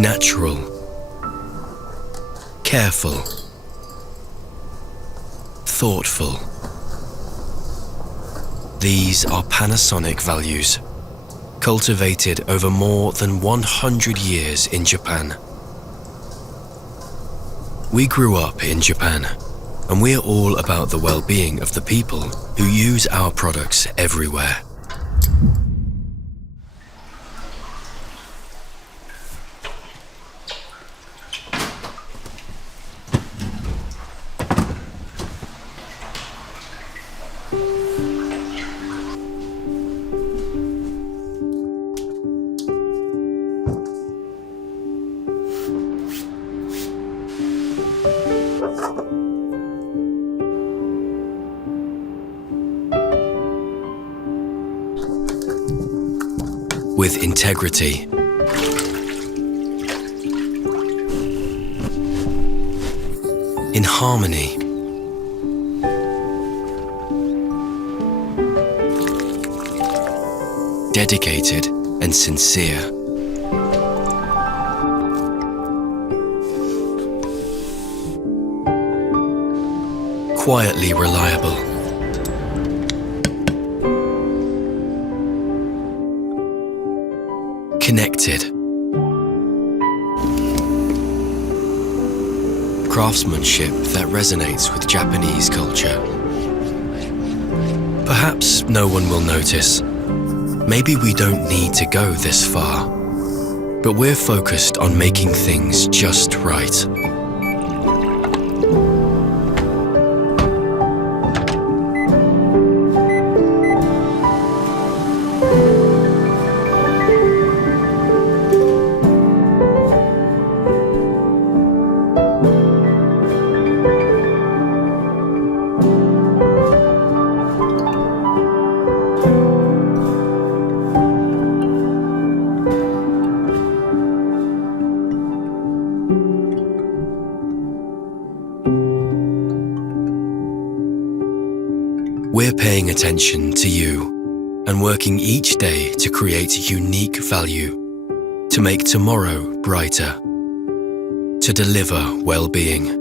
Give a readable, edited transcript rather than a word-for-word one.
natural, careful, thoughtful. These are Panasonic values, cultivated over more than 100 years in Japan. We grew up in Japan, and we're all about the well-being of the people who use our products everywhere. With integrity, in harmony, dedicated and sincere. Quietly reliable. Connected. Craftsmanship that resonates with Japanese culture. Perhaps no one will notice. Maybe we don't need to go this far. But we're focused on making things just right. We're paying attention to you and working each day to create unique value, to make tomorrow brighter, to deliver well-being.